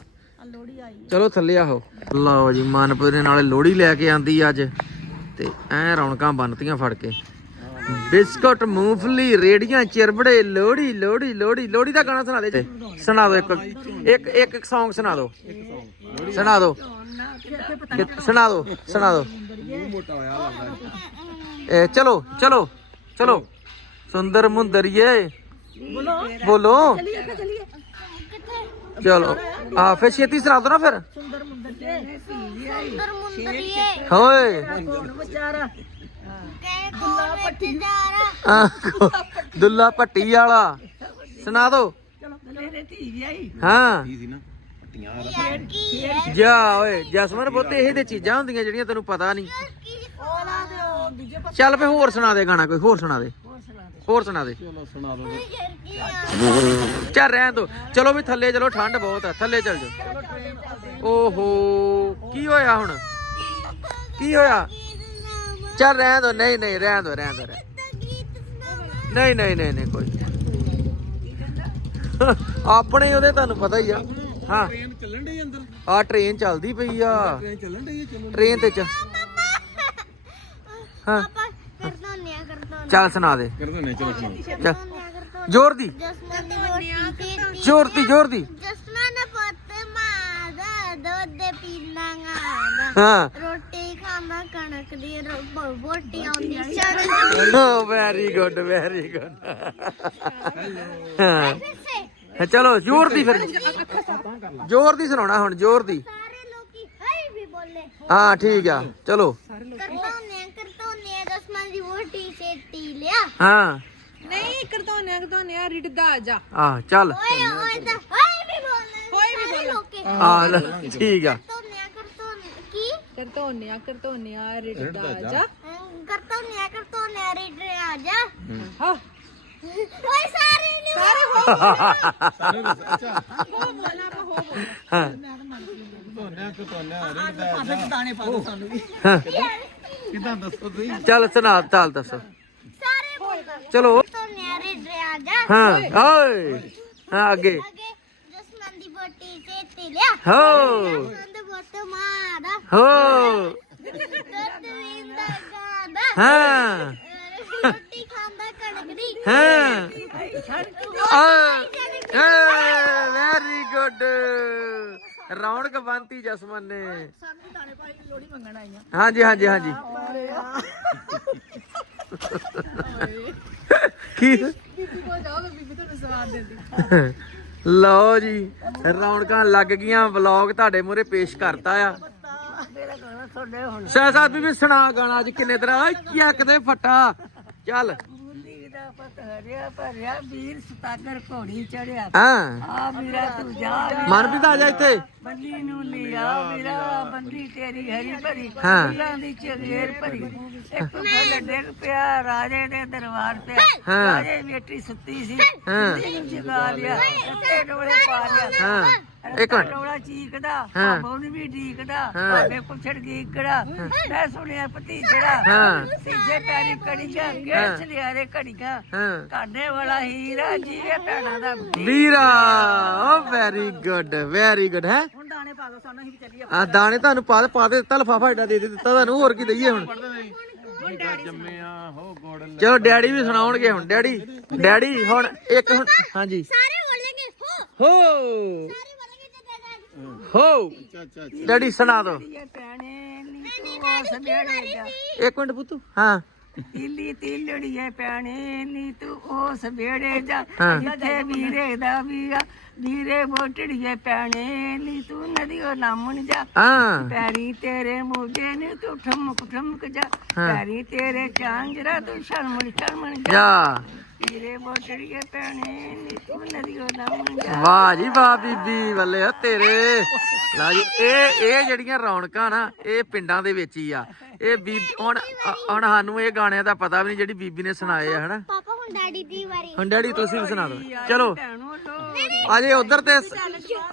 ਚਲੋ ਥੱਲੇ ਆਹੋ। ਲਓ ਜੀ ਮਨਪੁਰ ਦੇ ਨਾਲ ਲੋਹੜੀ ਲੈ ਕੇ ਆਂਦੀ ਅੱਜ। ਤੇ ਐ ਰੌਣਕਾਂ ਬੰਨਤੀਆਂ ਫੜ ਕੇ। ਬਿਸਕੁਟ ਮੂੰਗਫਲੀ ਰੇੜੀਆਂ ਚਿਰਬੜੇ ਲੋਹੜੀ ਲੋਹੜੀ ਲੋਹੜੀ ਲੋਹੜੀ ਦਾ ਗਾਣਾ ਸੁਣਾ ਦੇ ਜੀ। ਸੁਣਾ ਦਿਓ ਇੱਕ ਇੱਕ ਇੱਕ ਇੱਕ Song ਸੁਣਾ ਦਿਓ ਸੁਣਾ ਦਿਓ ਸੁਣਾ ਦਿਓ ਸੁਣਾ ਦਿਓ ਇਹ ਚਲੋ ਚਲੋ ਚਲੋ। ਸੁੰਦਰ ਮੁੰਦਰੀਏ। ਬੋਲੋ। ਚਲੋ। ਆ ਫਿਰ ਛੇਤੀ ਸੁਣਾ ਦੋ ਨਾ ਫਿਰ। ਸੁੰਦਰ ਮੁੰਦਰੀਏ। ਹੋਏ। ਦੁੱਲਾ ਭੱਟੀ। ਵਾਲਾ। ਸੁਣਾ ਦੋ। ਮੇਰੇ ਧੀ ਆਈ। ਹਾਂ। ਜਾ ਓਏ ਜਸਮਨ ਪੁੱਤ ਇਹ ਤੇ ਚੀਜ਼ਾਂ ਹੁੰਦੀਆਂ ਜਿਹੜੀਆਂ ਤੈਨੂੰ ਪਤਾ ਨਹੀਂ। ਚੱਲ ਫੇ ਹੋਰ ਸੁਣਾ ਦੇ ਗਾਣਾ ਕੋਈ ਹੋਰ ਸੁਣਾ ਦੇ। ਹੋਰ ਸੁਣਾ ਦੇ। ਚਲੋ ਸੁਣਾ ਦੋ। ਚੱਲ ਰਹਿਣ ਦੋ। ਚਲੋ ਵੀ ਥੱਲੇ ਚਲੋ ਠੰਡ ਬਹੁਤ ਆ ਥੱਲੇ ਚੱਲ ਜਾਓ। ਓਹੋ ਕੀ ਹੋਇਆ ਹੁਣ? ਕੀ ਹੋਇਆ? ਚੱਲ ਰਹਿਣ ਦੋ ਨਹੀਂ ਨਹੀਂ ਰਹਿਣ ਦੋ ਰਹਿਣ ਦੋ ਨਹੀਂ ਨਹੀਂ ਨਹੀਂ ਨਹੀਂ ਕੋਈ। ਆਪਣੇ ਉਹਦੇ ਤੁਹਾਨੂੰ ਪਤਾ ਹੀ ਆ। ਹਾਂ। ਟ੍ਰੇਨ ਚੱਲਣ ਡਈ ਅੰਦਰ ਆ ਟ੍ਰੇਨ ਚੱਲਦੀ ਪਈ ਆ। ਟ੍ਰੇਨ ਚੱਲਣ ਡਈ ਹੈ ਚੱਲਣ ਟ੍ਰੇਨ ਤੇ ਚ ਹਾਂ। ਚੱਲ ਸੁਣਾ ਦੇ। ਚਲੋ। ਜ਼ੋਰ ਦੀ। ਦੀ ਜ਼ੋਰ ਦੀ ਜ਼ੋਰ ਦੀ। ਜਸਮਨ ਪੁੱਤ ਮਾਦਾ ਦੁੱਧ ਪੀਣਾ ਗਾ ਹਾਂ। ਕਣਕ ਦੀ ਰੋਟੀ ਆਉਂਦੀ Sharan oh very good very good ਹਾਂ। ਫਿਰ ਸੇ। ਹਾਂ, ਚਲੋ ਜ਼ੋਰ ਦੀ ਫਿਰ। ਜ਼ੋਰ ਦੀ ਸੁਣਾਉਣਾ ਹੁਣ ਜ਼ੋਰ ਦੀ। ਸਾਰੇ ਲੋਕੀ ਹਾਈ ਵੀ ਬੋਲੇ। ਹਾਂ ਠੀਕ ਆ ਚਲੋ। ਕਰਤੋਨੇ ਕਰਤੋਨੇ ਜਸਮਨ ਦੀ ਰੋਟੀ ਸੇਤੀ ਲਿਆ। ਹਾਂ। ਨਹੀਂ ਕਰਦੋਨੇ ਕਰਦੋਨੇ ਰਿੜਦਾ ਜਾ। ਆ ਚੱਲ। ਓਏ ਓਏ ਤਾਂ ਹਾਈ ਵੀ ਬੋਲੇ। ਹੋਏ ਵੀ ਲੋਕੀ। ਆ ਲੈ, ਠੀਕ ਆ। ਕਰਤੋਨੇ ਕਰਤੋਨੇ ਕੀ ਕਰਦੋਨੇ ਕਰਦੋਨੇ ਰਿੜਦਾ ਜਾ। ਕਰਤੋਨੇ ਕਰਤੋਨੇ ਰੀਡ ਆ ਜਾ ਹਾਂ। ਓਏ ਸਾਰੇ ਨੇ। ਸਾਰੇ ਹੋ ਅੱਛਾ। ਹਾਂ ਧੋਨਿਆ ਕਿ ਧੋਨਿਆ ਰਿੜਦਾ ਆਪੇ ਚ ਦਾਣੇ ਪਾ ਦੋ ਸਾਨੂੰ ਵੀ। ਕਿਦਾਂ ਦੱਸੋ ਤੁਸੀਂ? ਚੱਲ ਸੁਣਾ ਚੱਲ ਦੱਸੋ। ਸਾਰੇ ਬੋਲਦਾ ਚਲੋ। ਆ ਜਾ ਹਾਂ ਓਏ। ਹਾਂ ਅੱਗੇ। ਅੱਗੇ ਜਸਮਨ ਦੀ ਬੋਟੀ ਸੇਤੀ ਲਿਆ ਹੋ। ਜਸਮਨ ਮਾਦਾ ਹੋ ਦੁੱਧ ਵੀਂਦਾ ਗਾਦਾ ਹਾਂ ਰੋਟੀ ਖਾਂਦਾ ਕਣਕ ਦੀ ਹਾਂ ਵੈਰੀ ਗੁੱਡ ਰੌਣਕ ਬੰਤੀ ਜਸਮਨ ਨੇ ਸਾਨੂੰ ਦਾਣੇ ਪਾਈ ਲੋੜੀ ਮੰਗਣ ਆਈਆਂ ਹਾਂਜੀ ਹਾਂਜੀ ਹਾਂਜੀ ਕੀ ਬੀਬੀ ਕੋਲ ਜਾਓ ਤਾਂ ਬੀਬੀ ਤੁਹਾਨੂੰ ਸਵਾਦ ਦਿੰਦੀ ਲਓ ਜੀ ਰੌਣਕਾਂ ਲੱਗ ਗਈਆਂ ਵਲੌਗ ਤੁਹਾਡੇ ਮੂਹਰੇ ਪੇਸ਼ ਕਰਤਾ ਆ। ਮੇਰਾ ਹੁਣ ਸ਼ਹਿਜ਼ਾਦ ਬੀਬੀ ਸੁਣਾ ਗਾਣਾ ਅੱਜ ਕਿੰਨੇ ਤਰ੍ਹਾਂ? ਇੱਕ ਦੇ ਫੱਟਾ? ਚੱਲ। ਦਾ ਪਤ ਹਰਿਆ ਭਰਿਆ ਵੀਰ ਸਤਾਗਰ ਘੋੜੀ ਚੜਿਆ ਹਾਂ। ਆ ਵੀਰਾ ਤੂੰ ਜਾ ਮਨਪ੍ਰੀਤ ਆ ਜਾ ਇੱਥੇ। ਬੰਦੀ ਨੂੰ ਲਿਆ ਵੀਰਾ ਬੰਦੀ ਤੇਰੀ ਹਰੀ ਭਰੀ ਹਾਂ। ਫੁੱਲਾਂ ਦੀ ਚਗੇਰ ਭਰੀ ਇੱਕ ਫੁੱਲ ਡਿੱਗ ਪਿਆ ਰਾਜੇ ਦੇ ਦਰਬਾਰ ਪਿਆ ਹਾਂ। ਰਾਜੇ ਬੇਟੀ ਸੁੱਤੀ ਸੀ ਹਾਂ। ਬੰਦੀ ਨੂੰ ਜਗਾ ਲਿਆ ਉੱਤੇ ਡੋਲੇ ਪਾ ਲਿਆ ਹਾਂ ਇੱਕ ਮਿੰਟ ਡੋਲਾ ਚੀਕਦਾ ਹਾਂ। ਬਾਬੂ ਵੀ ਢੀਕਦਾ ਹਾਂ। ਭਾਵੇਂ ਪੁੱਛੜ ਗੀਕੜਾ ਮੈਂ ਸੁਣਿਆ ਭਤੀਜੜਾ ਹਾਂ। ਤੀਜੇ ਪੈਰੀ ਕੜੀਆਂ ਹਾਂ। ਗੇਸ ਲਿਆਰੇ ਘੜੀਆਂ ਹਾਂ ਕਾਡੇ ਵਾਲਾ ਹੀਰਾ ਜੀਵੇ ਭੈਣਾਂ ਦਾ ਵੀਰਾ ਓ ਵੈਰੀ ਗੁੱਡ ਵੈਰੀ ਗੁੱਡ ਹੈ ਹੁਣ ਦਾਣੇ ਪਾ ਦੋ ਸਾਨੂੰ ਅਸੀਂ ਵੀ ਚੱਲੀਏ ਆ ਦਾਣੇ ਤੁਹਾਨੂੰ ਪਾ ਪਾ ਦੇ ਦਿੱਤਾ ਲਫਾਫਾ ਏਡਾ ਦੇ ਦੇ ਦਿੱਤਾ ਤੁਹਾਨੂੰ ਹੋਰ ਕੀ ਦਈਏ ਹੁਣ? ਮੁੰਡਾ ਜੰਮਿਆ ਹੋ ਗੋੜ ਚਲੋ ਡੈਡੀ ਵੀ ਸੁਣਾਉਣਗੇ ਹੁਣ ਡੈਡੀ ਡੈਡੀ ਹੁਣ ਇੱਕ ਹੁਣ ਹਾਂਜੀ। ਸਾਰੇ ਬੋਲਣਗੇ ਹੋ। ਡੈਡੀ ਸੁਣਾ ਦੋ। ਇੱਕ ਮਿੰਟ ਪੁੱਤੂ ਹਾਂ। ਤੀਲੀ ਤੀਲੜੀਏ ਭੈਣੇ ਨੀ ਤੂੰ ਉਸ ਬੇੜੇ ਜਾ। ਜਿੱਥੇ ਵੀਰੇ ਦਾ ਵੀਰਾ ਵੀਰੇ ਮੋਟੜੀਏ ਭੈਣੇ ਨੀ ਤੂੰ ਨਦੀਓ ਲਾਮਣ ਜਾ। ਹਾਂ। ਪੈਰੀ ਤੇਰੇ ਮੋਢੇ ਨੇ ਤੂੰ ਠਮਕ ਠਮਕ ਜਾ ਪੈਰੀ ਤੇਰੇ ਚਾਂਜਰਾ ਤੂੰ ਸ਼ਰਮਣ ਸ਼ਰਮਣ ਜਾ। ਭੈਣੇ ਵਾਹ ਜੀ ਵਾਹ ਬੀਬੀ ਬੱਲੇ ਆ ਤੇਰੇ। ਲਾ ਜੀ ਇਹ ਇਹ ਜਿਹੜੀਆਂ ਰੌਣਕਾਂ ਨਾ ਇਹ ਪਿੰਡਾਂ ਦੇ ਵਿੱਚ ਹੀ ਆ। ਇਹ ਬੀਬੀ ਹੁਣ ਹੁਣ ਸਾਨੂੰ ਇਹ ਗਾਣਿਆਂ ਦਾ ਪਤਾ ਵੀ ਨਹੀਂ ਜਿਹੜੀ ਬੀਬੀ ਨੇ ਸੁਣਾਏ ਆ ਹਨਾ? ਪਾਪਾ ਹੁਣ ਡੈਡੀ ਦੀ ਵਾਰੀ। ਹੁਣ ਡੈਡੀ ਤੁਸੀਂ ਵੀ ਸੁਣਾ ਦਿਓ। ਚਲੋ। ਅਜੇ ਉਧਰ ਤੇ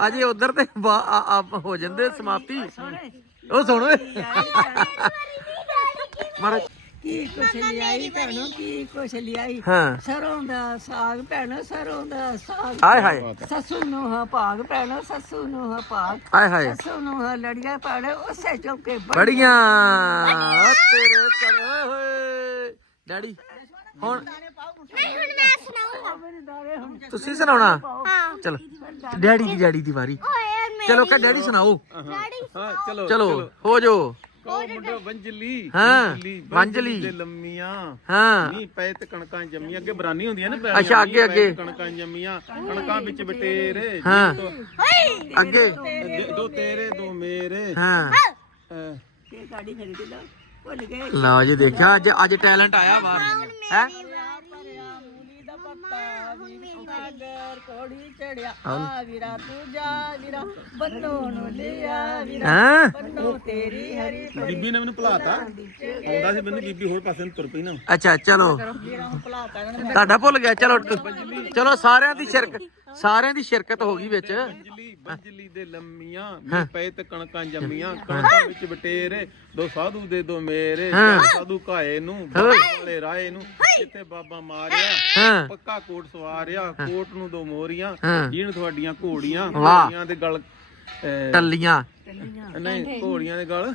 ਅਜੇ ਉਧਰ ਤੇ ਬਾ- ਆ- ਆ- ਹੋ ਜਾਂਦੇ ਸਮਾਪਤੀ। ਉਹ ਸੁਣੋ। ਮਾਰਾ ਕੀ ਕੁਛ ਲਿਆਈ ਭੈਣੋ ਕੀ ਕੁਛ ਲਿਆਈ? ਹਾਂ। ਸਰੋਂ ਦਾ ਸਾਗ ਭੈਣੋ ਸਰੋਂ ਦਾ ਸਾਗ ਹਾਏ ਹਾਏ। ਸੱਸੂ ਨੂੰ ਹਾਂ ਭਾਗ ਭੈਣੋ ਸੱਸੂ ਨੂੰ ਹਾਂ ਭਾਗ। ਹਾਏ ਹਾਏ। ਸੱਸੂ ਨੂੰ ਹਾਂ ਲੜੀਆਂ ਪਾੜੇ ਉਸੇ ਚੌਕੇ ਬੜੀਆਂ। ਓ ਤੇਰੇ ਸਰ ਓਏ ਹੋਏ। ਡੈਡੀ ਹੁਣ ਤੁਸੀਂ ਸੁਣਾਉਣਾ? ਹਾਂ। ਚਲੋ। ਡੈਡੀ ਦੀ ਡੈਡੀ ਦੀ ਵਾਰੀ। ਚਲੋ ਕਹ ਡੈਡੀ ਸੁਣਾਓ। ਡੈਡੀ ਹਾਂ ਚਲੋ ਚਲੋ ਹੋ ਜੋ ਕੋ ਮੁੰਡਾ ਵੰਜਲੀ ਹਾਂ, ਵੰਜਲੀ, ਵੰਜਲੀ। ਦੇ ਲੰਮੀਆਂ। ਹਾਂ। ਨਹੀਂ ਪਏ ਤੇ ਕਣਕਾਂ ਜੰਮੀਆਂ ਅੱਗੇ ਬਰਾਨੀ ਹੁੰਦੀਆਂ ਨਾ ਅੱਛਾ, ਅੱਗੇ, ਅੱਗੇ। ਕਣਕਾਂ ਜੰਮੀਆਂ ਕਣਕਾਂ ਵਿੱਚ ਬਟੇਰੇ ਹਾਂ। ਦੋ- ਅੱਗੇ। ਦੋ ਤੇਰੇ ਦੋ ਮੇਰੇ। ਹਾਂ। ਅਹ, ਕੇ ਗਾੜੀ ਖਰੀਦ ਲਓ ਭੁੱਲ ਗਏ। ਲਓ ਜੀ ਦੇਖਿਆ ਅੱਜ ਅੱਜ ਟੈਲੈਂਟ ਆਇਆ ਬਾਹਰ ਹੈ ਸਾਗਰ ਕੋੜੀ ਚੜਿਆ। ਆ ਵੀਰਾ ਤੂੰ ਜਾ ਵੀਰਾ ਬੰਨੋ ਨੂੰ ਲਿਆ ਵੀਰਾ। ਹਾਂ। ਬੰਨੋ ਤੇਰੀ ਹਰੀ ਬੀਬੀ ਨੇ ਮੈਨੂੰ ਭੁਲਾਤਾ। ਆਉਂਦਾ ਸੀ ਮੈਨੂੰ ਬੀਬੀ ਹੋਰ ਪਾਸੇ ਨੂੰ ਤੁਰ ਪਈ ਨਾ। ਅੱਛਾ ਚਲੋ। ਵੀਰਾ ਨੂੰ ਭੁਲਾਤਾ ਇਹਨਾਂ ਨੇ। ਤੁਹਾਡਾ ਭੁੱਲ ਗਿਆ ਚਲੋ ਚਲੋ ਸਾਰਿਆਂ ਦੀ ਸ਼ਿਰਕਤ ਸਾਰਿਆਂ ਦੀ ਸ਼ਿਰਕਤ ਹੋ ਗਈ ਵਿੱਚ। ਬੱਜਲੀ ਦੇ ਲੰਮੀਆਂ ਪਏ ਤੇ ਕਣਕਾਂ ਜੰਮੀਆਂ ਕਣਕਾਂ ਵਿੱਚ ਬਟੇਰੇ ਦੋ ਸਾਧੂ ਦੇ ਦੋ ਮੇਰੇ ਸਾਧੂ ਘਾਏ ਨੂੰ ਵਾਲੇ ਰਾਏ ਨੂੰ ਕਿਤੇ ਬਾਬਾ ਮਾਰਿਆ ਪੱਕਾ ਕੋਟ ਸਵਾਰਿਆ ਕੋਟ ਨੂੰ ਦੋ ਮੋਰੀਆਂ। ਜੀਣ ਤੁਹਾਡੀਆਂ ਘੋੜੀਆਂ। ਘੋੜੀਆਂ ਦੇ ਗਲ ਟੱਲੀਆਂ। ਨਹੀਂ ਘੋੜੀਆਂ ਦੇ ਗਲ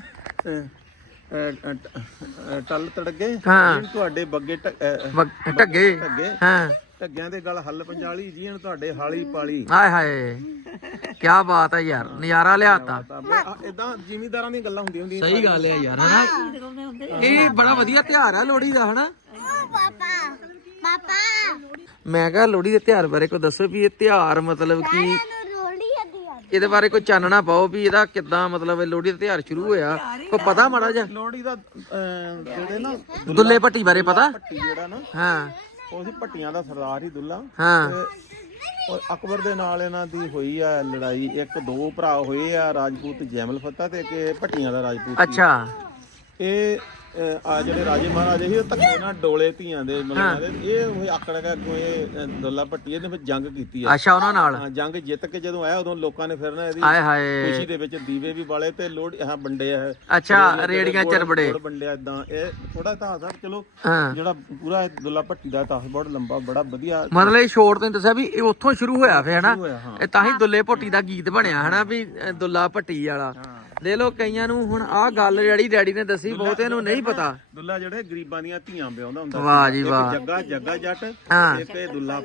ਟੱਲ ਤੜਗੇ। ਜੀਣ ਤੁਹਾਡੇ ਬੱਗੇ ਢੱਗੇ। ਢੱਗੇ। ਹਾਂ। ਢੱਗਿਆਂ ਦੇ ਗਲ ਹੱਲ ਪੰਜਾਲੀ ਜੀਣ ਤੁਹਾਡੇ ਹਾਲੀ ਪਾਲੀ। ਹਾਏ ਹਾਏ। ਕੀ ਬਾਤ ਹੈ ਯਾਰ ਨਜ਼ਾਰਾ ਲਿਆਤਾ। ਇਦਾਂ ਜ਼ਿਮੀਦਾਰਾਂ ਦੀਆਂ ਗੱਲਾਂ ਹੁੰਦੀਆਂ ਹੁੰਦੀਆਂ। ਸਹੀ ਗੱਲ ਹੈ ਯਾਰ ਹਨਾ? ਇਹ ਬੜਾ ਵਧੀਆ ਤਿਉਹਾਰ ਆ ਲੋਹੜੀ ਦਾ ਹਨਾ? ਪਾਪਾ ਪਾਪਾ ਮੈਂ ਕਿਹਾ ਲੋਹੜੀ ਦੇ ਤਿਉਹਾਰ ਬਾਰੇ ਕੋਈ ਦੱਸੋ ਵੀ ਇਹ ਤਿਉਹਾਰ ਮਤਲਬ ਕੀ? ਇਹਦੇ ਬਾਰੇ ਕੋਈ ਚਾਨਣਾ ਪਾਓ ਵੀ ਇਹਦਾ ਕਿੱਦਾਂ ਮਤਲਬ ਇਹ ਲੋਹੜੀ ਦਾ ਤਿਉਹਾਰ ਸ਼ੁਰੂ ਹੋਇਆ। ਕੋਈ ਪਤਾ ਮਾੜਾ ਜਿਹਾ? ਲੋਹੜੀ ਦਾ ਜਿਹੜੇ ਨਾ ਦੁੱਲੇ ਭੱਟੀ ਬਾਰੇ ਪਤਾ? ਭੱਟੀ ਜਿਹੜਾ ਨਾ ਹਾਂ। ਉਹ ਸੀ ਭੱਟੀਆਂ ਦਾ ਸਰਦਾਰ ਹੀ ਦੁੱਲਾ। ਹਾਂ। ਉਹ ਅਕਬਰ ਦੇ ਨਾਲ ਇਹਨਾਂ ਦੀ ਹੋਈ ਆ ਲੜਾਈ ਇੱਕ ਦੋ ਭਰਾ ਹੋਏ ਆ ਰਾਜਪੂਤ ਜੈਮਲ ਫੱਤਾ ਤੇ ਇੱਕ ਇਹ ਭੱਟੀਆਂ ਦਾ ਰਾਜਪੂਤ ਸੀ। ਅੱਛਾ ਇਹ ਅਹ, ਆ ਜਿਹੜੇ ਰਾਜੇ ਮਹਾਰਾਜੇ ਸੀ ਉਹ ਧੱਕੇ ਨਾਲ ਡੋਲੇ ਧੀਆਂ ਦੇ ਦੇ ਇਹ ਉਹ ਆਕੜ ਕੇ ਅੱਗੋਂ ਇਹ ਅਹ, ਦੁੱਲਾ ਭੱਟੀ ਇਹਨੇ ਫਿਰ ਜੰਗ ਕੀਤੀ ਆ। ਅੱਛਾ ਉਹਨਾਂ ਨਾਲ? ਹਾਂ, ਜੰਗ ਜਿੱਤ ਕੇ ਜਦੋਂ ਆਇਆ ਉਦੋਂ ਲੋਕਾਂ ਨੇ ਫਿਰ ਨਾ ਇਹਦੀ ਆਏ ਹਾਏ। ਖੁਸ਼ੀ ਦੇ ਵਿੱਚ ਦੀਵੇ ਵੀ ਬਾਲੇ ਤੇ ਲੋੜ ਹਾਂ ਵੰਡੇ ਆ। ਅੱਛਾ ਰੇੜੀਆਂ ਚਰਬੜੇ। ਵੰਡਿਆ ਇਦਾਂ ਇਹ ਥੋੜਾ ਇਤਿਹਾਸ ਆ ਚਲੋ ਹਾਂ। ਜਿਹੜਾ ਪੂਰਾ ਇਹ ਦੁੱਲਾ ਭੱਟੀ ਦਾ ਇਤਿਹਾਸ ਬਹੁਤ ਲੰਬਾ ਬੜਾ ਵਧੀਆ ਮਤਲਬ ਇਹ ਸ਼ੋਰ ਤੋਂ ਦੱਸਿਆ ਵੀ ਇਹ ਉੱਥੋਂ ਸ਼ੁਰੂ ਹੋਇਆ ਫੇ ਹਨਾ? ਹੋਇਆ, ਹਾਂ। ਇਹ ਤਾਂ ਹੀ ਦੁੱਲੇ ਭੱਟੀ ਦਾ ਗੀਤ ਬਣਿਆ ਹਨਾ? ਵੀ ਅ, ਦੁੱਲਾ ਭੱਟੀ ਵਾਲਾ। ਦੇ ਲੋ ਕਈਆਂ ਨੂੰ ਹੁਣ ਆਹ ਗੱਲ ਜਿਹੜੀ ਡੈਡੀ ਨੇ ਦੱਸੀ ਬਹੁਤਿਆਂ ਨੂੰ ਨਹੀਂ ਪਤਾ। ਦੁੱਲਾ ਜਿਹੜੇ ਗਰੀਬਾਂ ਦੀਆਂ ਧੀਆਂ ਵਿਆਹੁੰਦਾ ਹੁੰਦਾ ਵਾਹ ਜੀ ਵਾਹ। ਜੱਗਾ ਜੱਗਾ ਜੱਟ ਹਾਂ। ਇਹ ਦੁੱਲਾ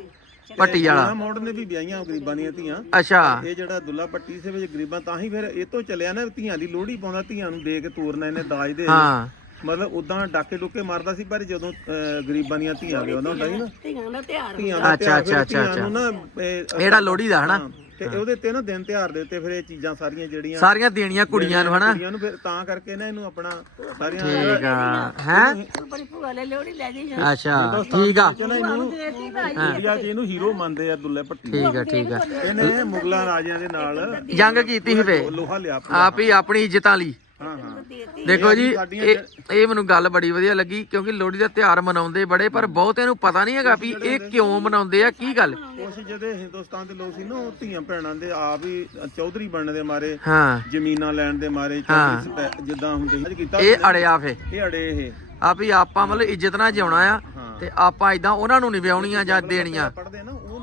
ਭੱਟੀ ਵਾਲਾ। ਮੋੜ ਨੇ ਵੀ ਵਿਆਹੀਆਂ ਗਰੀਬਾਂ ਦੀਆਂ ਧੀਆਂ। ਅੱਛਾ। ਇਹ ਜਿਹੜਾ ਦੁੱਲਾ ਭੱਟੀ ਸੀ ਵਿੱਚ ਗਰੀਬਾਂ ਤਾਂ ਹੀ ਫਿਰ ਇਹ ਤੋਂ ਚੱਲਿਆ ਨਾ ਧੀਆਂ ਦੀ ਲੋਹੜੀ ਪਾਉਂਦਾ ਧੀਆਂ ਨੂੰ ਦੇ ਕੇ ਤੋਰਨਾ ਇਹਨੇ ਦਾਜ ਦੇ। ਹਾਂ। ਮਤਲਬ ਉਦਾਂ ਡਾਕੇ ਡੁਕੇ ਮਾਰਦਾ ਸੀ ਪਰ ਜਦੋਂ ਅਹ, ਗਰੀਬਾਂ ਦੀਆਂ ਧੀਆਂ ਵਿਆਹੁੰਦਾ ਹੁੰਦਾ ਸੀ ਨਾ ਧੀਆਂ ਦਾ ਤਿਉਹਾਰ ਧੀਆਂ ਦਾ ਅੱਛਾ, ਤਿਉਹਾਰ ਅੱਛਾ, ਫਿਰ ਅੱਛਾ, ਧੀਆਂ ਨੂੰ ਨਾ ਇਹ, ਇਹ ਜਿਹੜਾ ਲੋਹੜੀ ਦਾ ਹਨਾ? ਹਾਂ, ਤੇ ਉਹਦੇ ਤੇ ਨਾ ਦਿਨ ਤਿਉਹਾਰ ਦੇ ਉੱਤੇ ਫਿਰ ਇਹ ਚੀਜ਼ਾਂ ਸਾਰੀਆਂ ਜਿਹੜੀਆਂ ਸਾਰੀਆਂ ਦੇਣੀਆਂ ਕੁੜੀਆਂ ਨੂੰ ਹਨਾ? ਕੁੜੀਆਂ ਨੂੰ ਫਿਰ ਤਾਂ ਕਰਕੇ ਨਾ ਇਹਨੂੰ ਆਪਣਾ ਸਾਰੀਆਂ ਠੀਕ ਆ। ਹੈ? ਬੜੀ ਭੂਆ ਲੈ ਲੋੜੀ ਲੈ ਗਈ ਅੱਛਾ ਠੀਕ ਆ। ਚਲੋ ਇਹਨੂੰ ਇੰਡੀਆ 'ਚ ਇਹਨੂੰ ਹੀਰੋ ਮੰਨਦੇ ਆ ਦੁੱਲੇ ਭੱਟੀ। ਠੀਕ ਆ ਠੀਕ ਆ। ਇਹਨੇ ਮੁਗਲਾਂ ਰਾਜਿਆਂ ਦੇ ਨਾਲ ਜੰਗ ਕੀਤੀ ਸੀ ਫੇ। ਲੋਹਾ ਲਿਆ। ਆਪ ਹੀ ਆਪਣੀ ਇੱਜ਼ਤਾਂ ਲਈ। ਹਾਂ ਹਾਂ। ਦੇਖੋ ਜੀ ਇਹ ਇਹ ਮੈਨੂੰ ਗੱਲ ਬੜੀ ਵਧੀਆ ਲੱਗੀ ਕਿਉਂਕਿ ਲੋਹੜੀ ਦਾ ਤਿਉਹਾਰ ਮਨਾਉਂਦੇ ਬੜੇ ਪਰ ਬਹੁਤਿਆਂ ਨੂੰ ਪਤਾ ਨਹੀਂ ਹੈਗਾ ਵੀ ਇਹ ਕਿਉਂ ਮਨਾਉਂਦੇ ਆ ਕੀ ਗੱਲ? ਕੁਛ ਜਿਹਦੇ ਹਿੰਦੁਸਤਾਨ ਦੇ ਲੋਕ ਸੀ ਨਾ ਉਹ ਧੀਆਂ ਭੈਣਾਂ ਦੇ ਆਪ ਹੀ ਚੌਧਰੀ ਬਣਨ ਦੇ ਮਾਰੇ ਹਾਂ। ਜ਼ਮੀਨਾਂ ਲੈਣ ਦੇ ਮਾਰੇ ਚੌਧਰੀ ਸਪੈ- ਜਿੱਦਾਂ ਹੁੰਦੇ ਸੀ ਕੀਤਾ ਇਹ ਅੜਿਆ ਫੇ। ਇਹ ਅੜੇ ਇਹ। ਆ ਵੀ ਆਪਾਂ ਮਤਲਬ ਇੱਜ਼ਤ ਨਾਲ ਜਿਉਣਾ ਆ ਤੇ ਆਪਾਂ ਇਦਾਂ ਉਹਨਾਂ ਨੂੰ ਨਹੀਂ ਵਿਆਉਣੀਆਂ ਜਾਂ ਦੇਣੀਆਂ। ਪੜਦੇ ਨਾ ਉਹ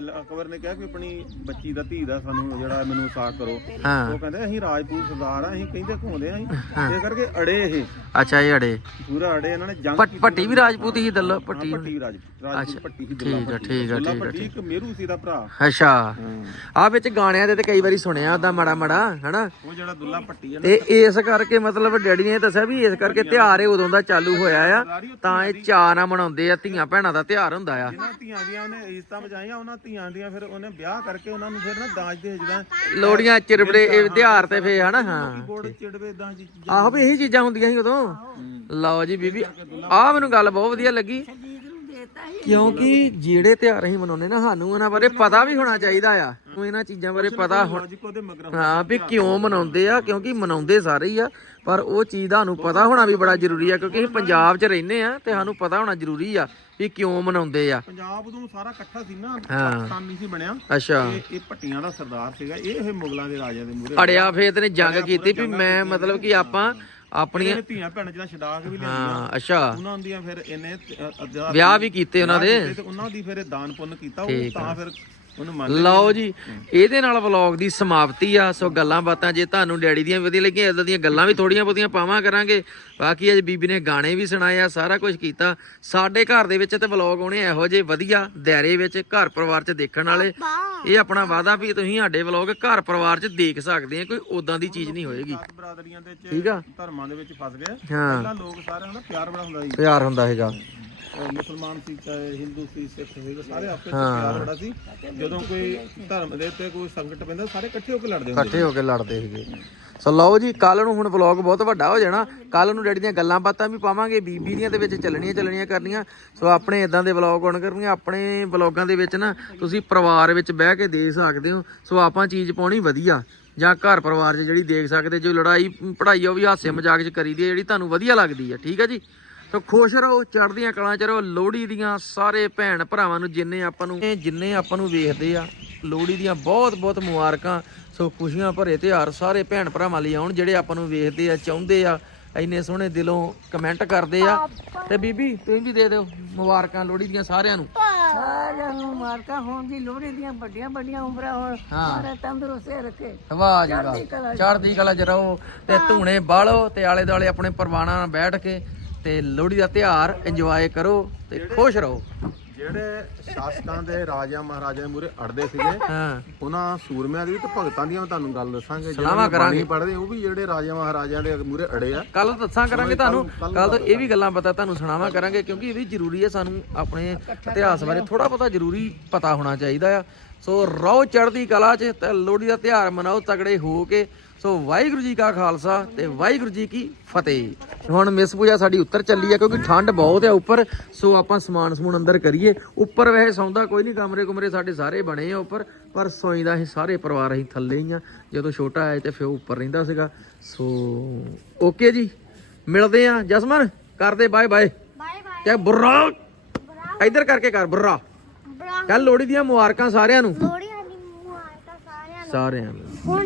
ਅਕਬਰ ਨੇ ਕਿਹਾ ਕਿ ਆਪਣੀ ਬੱਚੀ ਦਾ ਧੀ ਦਾ ਸਾਨੂੰ ਜਿਹੜਾ ਮੈਨੂੰ ਸਾਕ ਕਰੋ। ਹਾਂ। ਉਹ ਕਹਿੰਦੇ ਅਸੀਂ ਰਾਜਪੂਤ ਸਰਦਾਰ ਆ ਅਸੀਂ ਕਹਿੰਦੇ ਘੁੰਮਦੇ ਆ ਅਸੀਂ? ਇਹ ਕਰਕੇ ਅੜੇ ਇਹ। ਅੱਛਾ ਇਹ ਅੜੇ। ਪੂਰਾ ਅੜੇ ਇਹਨਾਂ ਨੇ ਜੰਗ ਭੱਟੀ ਵੀ ਰਾਜਪੂਤ ਹੀ ਦੱਲ ਹਾਂ, ਭੱਟੀ ਰਾਜ ਰਾਜਪੂਤ ਸੀ ਦੁੱਲਾ ਠੀਕ ਆ, ਠੀਕ ਆ, ਠੀਕ ਆ, ਮੇਰੂ ਸੀ ਦਾ ਭਰਾ। ਅੱਛਾ। ਆ ਵਿੱਚ ਗਾਣਿਆਂ ਦੇ ਤੇ ਕਈ ਵਾਰੀ ਸੁਣਿਆ ਉਹਦਾ ਮਾੜਾ ਮਾੜਾ ਹਨਾ? ਉਹ ਜਿਹੜਾ ਦੁੱਲਾ ਭੱਟੀ ਹੈ ਨਾ। ਤੇ ਇਸ ਕਰਕੇ ਮਤਲਬ ਡੈਡੀ ਨੇ ਦੱਸਿਆ ਵੀ ਇਸ ਕਰਕੇ ਤਿਉਹਾਰ ਇਹ ਉਦੋਂ ਦਾ ਚਾਲੂ ਹੋਇਆ ਆ ਤਾਂ ਇਹ ਚਾਅ ਨਾਲ ਮਨਾਉਂਦੇ ਆ ਧੀਆਂ ਭੈਣਾਂ ਦਾ ਤਿਉਹਾਰ ਹੁੰਦਾ ਆ। ਜਿਹਨਾਂ ਧੀਆਂ ਦੀਆਂ ਉਹਨੇ ਇੱਜ਼ਤਾਂ ਬਚਾਈਆਂ ਉਹਨਾਂ ਧੀਆਂ ਦੀਆਂ ਫਿਰ ਉਹਨੇ ਵਿਆਹ ਕਰਕੇ ਉਹਨਾਂ ਨੂੰ ਫਿਰ ਨਾ ਦਾਜ ਦੇ ਜਿੱਦਾਂ ਲੋੜੀਆਂ ਚਿਰਬੜੇ ਇਹ ਤਿਉਹਾਰ ਤੇ ਫੇ ਹਨਾ? ਹਾਂ। ਬੋੜ ਚਿੜਵੇ ਇਦਾਂ ਜੀ ਆਹੋ ਵੀ ਇਹੀ ਚੀਜ਼ਾਂ ਹੁੰਦੀਆਂ ਸੀ ਉਦੋਂ। ਲਓ ਜੀ ਬੀਬੀ ਆਹ ਮੈਨੂੰ ਗੱਲ ਬਹੁਤ ਵਧੀਆ ਲੱਗੀ। ਕਿਉਂਕਿ ਜਿਹੜੇ ਤਿਉਹਾਰ ਅਸੀਂ ਮਨਾਉਂਦੇ ਨਾ ਸਾਨੂੰ ਉਹਨਾਂ ਬਾਰੇ ਪਤਾ ਵੀ ਹੋਣਾ ਚਾਹੀਦਾ ਆ। ਉਹ ਇਹਨਾਂ ਚੀਜ਼ਾਂ ਬਾਰੇ ਪਤਾ ਹੋਣਾ ਹਾਂ ਵੀ ਕਿਉਂ ਮਨਾਉਂਦੇ ਆ ਕਿਉਂਕਿ ਮਨਾਉਂਦੇ ਸਾਰੇ ਹੀ ਆ। ਪਰ ਉਹ ਚੀਜ਼ ਦਾ ਸਾਨੂੰ ਪਤਾ ਹੋਣਾ ਵੀ ਬੜਾ ਜ਼ਰੂਰੀ ਆ ਕਿਉਂਕਿ ਅਸੀਂ ਪੰਜਾਬ 'ਚ ਰਹਿੰਦੇ ਆ ਤੇ ਸਾਨੂੰ ਪਤਾ ਹੋਣਾ ਜ਼ਰੂਰੀ ਆ ਵੀ ਕਿਉਂ ਮਨਾਉਂਦੇ ਆ। ਪੰਜਾਬ ਉਦੋਂ ਸਾਰਾ ਇਕੱਠਾ ਸੀ ਨਾ। ਪਾਕਿਸਤਾਨ ਸੀ ਬਣਿਆ। ਅੱਛਾ। ਇਹ ਇਹ ਭੱਟੀਆਂ ਦਾ ਸਰਦਾਰ ਸੀਗਾ ਇਹ ਇਹ ਮੁਗਲਾਂ ਦੇ ਰਾਜਿਆਂ ਦੇ ਮੂਹਰੇ ਅੜਿਆ ਫੇਤ ਨੇ ਜੰਗ ਕੀਤੀ ਵੀ ਮੈਂ ਮਤਲਬ ਕਿ ਆਪਾਂ ਆਪਣੀਆਂ ਧੀਆਂ ਭੈਣਾਂ ਜਿਹੜਾ ਛਡਾ ਕੇ ਵੀ ਲਿਆਂਦੀਆਂ ਹਾਂ ਅੱਛਾ। ਉਹਨਾਂ ਦੀਆਂ ਫਿਰ ਇਹਨੇ ਵਿਆਹ ਵੀ ਕੀਤੇ ਉਹਨਾਂ ਦੇ। ਤੇ ਉਹਨਾਂ ਦੀ ਫਿਰ ਦਾਨ ਪੁੰਨ ਕੀਤਾ ਉਹ ਤਾਂ ਫਿਰ ਲਓ ਜੀ ਇਹਦੇ ਨਾਲ ਵਲੌਗ ਦੀ ਸਮਾਪਤੀ ਆ ਸੋ ਗੱਲਾਂ ਬਾਤਾਂ ਜੇ ਤੁਹਾਨੂੰ ਡੈਡੀ ਦੀਆਂ ਵਧੀਆ ਲੱਗੀਆਂ ਇਦਾਂ ਦੀਆਂ ਗੱਲਾਂ ਵੀ ਥੋੜੀਆਂ ਬਹੁਤੀਆਂ ਪਾਵਾਂ ਕਰਾਂਗੇ। ਬਾਕੀ ਅੱਜ ਬੀਬੀ ਨੇ ਗਾਣੇ ਵੀ ਸੁਣਾਏ ਆ ਸਾਰਾ ਕੁਝ ਕੀਤਾ। ਸਾਡੇ ਘਰ ਦੇ ਵਿੱਚ ਤੇ ਵਲੌਗ ਆਉਣੇ ਇਹੋ ਜਿਹੇ ਵਧੀਆ ਦਾਇਰੇ ਵਿੱਚ ਘਰ ਪਰਿਵਾਰ 'ਚ ਦੇਖਣ ਵਾਲੇ। ਇਹ ਆਪਣਾ ਵਾਅਦਾ ਵੀ ਤੁਸੀਂ ਸਾਡੇ ਵਲੌਗ ਘਰ ਪਰਿਵਾਰ 'ਚ ਦੇਖ ਸਕਦੇ ਆ ਕੋਈ ਉਦਾਂ ਦੀ ਚੀਜ਼ ਨਹੀਂ ਹੋਏਗੀ। ਜਾਤ ਬਰਾਦਰੀਆਂ ਦੇ ਠੀਕ ਆ? ਧਰਮਾਂ ਦੇ ਵਿੱਚ ਫਸ ਗਏ। ਹਾਂ। ਪਹਿਲਾਂ ਲੋਕ ਸਾਰਿਆਂ ਦਾ ਪਿਆਰ ਬੜਾ ਹੁੰਦਾ ਸੀ। ਪਿਆਰ ਹੁੰਦਾ ਹੈਗਾ ਮੁਸਲਮਾਨ ਸੀ ਚਾਹੇ ਹਿੰਦੂ ਸੀ ਸਿੱਖ ਸੀ ਸਾਰੇ ਆਪਸ ਵਿੱਚ ਪਿਆਰ ਬੜਾ ਸੀ। ਜਦੋਂ ਕੋਈ ਧਰਮ ਦੇ ਉੱਤੇ ਕੋਈ ਸੰਕਟ ਪੈਂਦਾ ਸਾਰੇ ਇਕੱਠੇ ਹੋ ਕੇ ਲੜਦੇ ਹੁੰਦੇ ਇਕੱਠੇ ਹੋ ਕੇ ਲੜਦੇ ਸੀਗੇ। ਸੋ ਲਓ ਜੀ ਕੱਲ ਨੂੰ ਹੁਣ ਵਲੌਗ ਬਹੁਤ ਵੱਡਾ ਹੋ ਜਾਣਾ। ਕੱਲ ਨੂੰ ਡੈਡੀ ਦੀਆਂ ਗੱਲਾਂ ਬਾਤਾਂ ਵੀ ਪਾਵਾਂਗੇ ਬੀਬੀ ਦੀਆਂ ਦੇ ਵਿੱਚ ਚੱਲਣੀਆਂ ਚੱਲਣੀਆਂ ਕਰਨੀਆਂ। ਸੋ ਆਪਣੇ ਇਦਾਂ ਦੇ ਵਲੌਗ ਆਉਣ ਕਰਨਗੇ ਆਪਣੇ ਵਲੌਗਾਂ ਦੇ ਵਿੱਚ ਨਾ ਤੁਸੀਂ ਪਰਿਵਾਰ ਵਿੱਚ ਬਹਿ ਕੇ ਦੇਖ ਸਕਦੇ ਹੋ। ਸੋ ਆਪਾਂ ਚੀਜ਼ ਪਾਉਣੀ ਵਧੀਆ ਜਾਂ ਘਰ ਪਰਿਵਾਰ 'ਚ ਜਿਹੜੀ ਦੇਖ ਸਕਦੇ ਜੋ ਲੜਾਈ ਪੜਾਈ ਉਹ ਵੀ ਹਾਸੇ ਮਜ਼ਾਕ 'ਚ ਕਰੀਦੀ ਹੈ ਜਿਹੜੀ ਤੁਹਾਨੂੰ ਵਧੀਆ ਲੱਗਦੀ ਹੈ ਠੀਕ ਹੈ ਜੀ? ਸੋ ਖੁਸ਼ ਰਹੋ ਚੜ੍ਹਦੀਆਂ ਕਲਾਂ ਚ ਰਹੋ ਲੋਹੜੀ ਦੀਆਂ ਸਾਰੇ ਭੈਣ ਭਰਾਵਾਂ ਨੂੰ ਜਿੰਨੇ ਆਪਾਂ ਨੂੰ ਜਿੰਨੇ ਆਪਾਂ ਨੂੰ ਵੇਖਦੇ ਆ ਲੋਹੜੀ ਦੀਆਂ ਬਹੁਤ ਬਹੁਤ ਮੁਬਾਰਕਾਂ ਸੋ ਖੁਸ਼ੀਆਂ ਭਰੇ ਤਿਉਹਾਰ ਸਾਰੇ ਭੈਣ ਭਰਾਵਾਂ ਲਈ ਆਉਣ ਜਿਹੜੇ ਆਪਾਂ ਨੂੰ ਵੇਖਦੇ ਆ ਚਾਹੁੰਦੇ ਆ ਇੰਨੇ ਸੋਹਣੇ ਦਿਲੋਂ ਕਮੈਂਟ ਕਰਦੇ ਆ। ਤੇ ਬੀਬੀ ਤੁਸੀਂ ਵੀ ਦੇ ਦਿਓ ਮੁਬਾਰਕਾਂ ਲੋਹੜੀ ਦੀਆਂ ਸਾਰਿਆਂ ਨੂੰ। ਸਾਰਿਆਂ ਨੂੰ ਮਾਰਕਾ ਹੋਣ ਦੀ ਲੋਹੜੀ ਦੀਆਂ ਵੱਡੀਆਂ ਵੱਡੀਆਂ ਉਮਰਾਂ ਹੋਣ। ਸਾਰੇ ਤੰਦਰੁਸਤੇ ਰੱਖੇ। ਵਾਹ ਜੀ ਵਾਹ ਚੜ੍ਹਦੀ ਕਲਾ ਚ ਰਹੋ ਤੇ ਧੂਣੇ ਬਾਲੋ ਤੇ ਆਲੇ ਦੁਆਲੇ ਆਪਣੇ ਪਰਵਾਣਾ ਨਾਲ ਬੈਠ ਕੇ ਤੇ ਲੋਹੜੀ ਦਾ ਤਿਉਹਾਰ ਇੰਜੋਏ ਕਰੋ ਤੇ ਖੁਸ਼ ਰਹੋ। ਜਿਹੜੇ ਸ਼ਾਸਕਾਂ ਦੇ ਰਾਜਾ ਮਹਾਰਾਜਾ ਦੇ ਮੂਰੇ ਅੜਦੇ ਸੀਗੇ ਹਾਂ। ਉਹਨਾਂ ਸੂਰਮਿਆਂ ਦੀ ਵੀ ਤੇ ਭਗਤਾਂ ਦੀਆਂ ਵੀ ਤੁਹਾਨੂੰ ਗੱਲ ਦੱਸਾਂਗੇ। ਸਲਾਹਾਂ ਕਰਾਂਗੇ। ਪੜਦੇ ਉਹ ਵੀ ਜਿਹੜੇ ਰਾਜਾ ਮਹਾਰਾਜਿਆਂ ਦੇ ਮੂਰੇ ਅੜੇ ਆ। ਕੱਲ ਦੱਸਾਂ ਕਰਾਂਗੇ ਤੁਹਾਨੂੰ। ਕੱਲ ਤੋਂ ਇਹ ਵੀ ਗੱਲਾਂ ਪਤਾ ਤੁਹਾਨੂੰ ਸੁਣਾਵਾਂ ਕਰਾਂਗੇ ਕਿਉਂਕਿ ਇਹ ਵੀ ਜ਼ਰੂਰੀ ਹੈ ਸਾਨੂੰ ਆਪਣੇ ਇਤਿਹਾਸ ਬਾਰੇ ਥੋੜਾ ਬਹੁਤਾ ਜ਼ਰੂਰੀ ਪਤਾ ਹੋਣਾ ਚਾਹੀਦਾ ਆ। ਸੋ ਰੋ ਚੜ੍ਹਦੀ ਕਲਾ 'ਚ ਤੇ ਲੋਹੜੀ ਦਾ ਤਿਉਹਾਰ ਮਨਾਓ ਤਗੜੇ ਹੋ ਕੇ ਸੋ ਵਾਹਿਗੁਰੂ ਜੀ ਕਾ ਖਾਲਸਾ ਤੇ ਵਾਹਿਗੁਰੂ ਜੀ ਕੀ ਫਤਿਹ। ਹੁਣ ਮਿਸ ਪੂਜਾ ਸਾਡੀ ਉੱਤਰ ਚੱਲੀ ਆ ਕਿਉਂਕਿ ਠੰਡ ਬਹੁਤ ਆ ਉੱਪਰ ਸੋ ਆਪਾਂ ਸਮਾਨ ਸਮੂਨ ਅੰਦਰ ਕਰੀਏ। ਉੱਪਰ ਵੈਸੇ ਸੌਂਦਾ ਕੋਈ ਨਹੀਂ ਕਮਰੇ ਕੁਮਰੇ ਸਾਡੇ ਸਾਰੇ ਬਣੇ ਆ ਉੱਪਰ ਪਰ ਸੌਂਦਾ ਅਸੀਂ ਸਾਰੇ ਪਰਿਵਾਰ ਅਸੀਂ ਥੱਲੇ ਹੀ ਆ। ਜਦੋਂ ਛੋਟਾ ਆਏ ਤੇ ਫਿਰ ਉੱਪਰ ਰਹਿੰਦਾ ਸੀਗਾ। ਸੋ ਓਕੇ ਜੀ ਮਿਲਦੇ ਆ। ਜਸਮਨ ਕਰਦੇ ਬਾਏ ਬਾਏ। Bye bye. ਤੇ ਬੁਰਾ? ਇੱਧਰ ਕਰਕੇ ਕਰ ਬੁਰਾ। ਕੱਲ ਲੋਹੜੀ ਦੀਆਂ ਮੁਬਾਰਕਾਂ ਸਾਰਿਆਂ ਨੂੰ। ਲੋਹੜੀ ਦੀਆਂ ਮੁਬਾਰਕਾਂ ਸਾਰਿਆਂ ਨੂੰ। ਸਾਰਿਆਂ ਨੂੰ।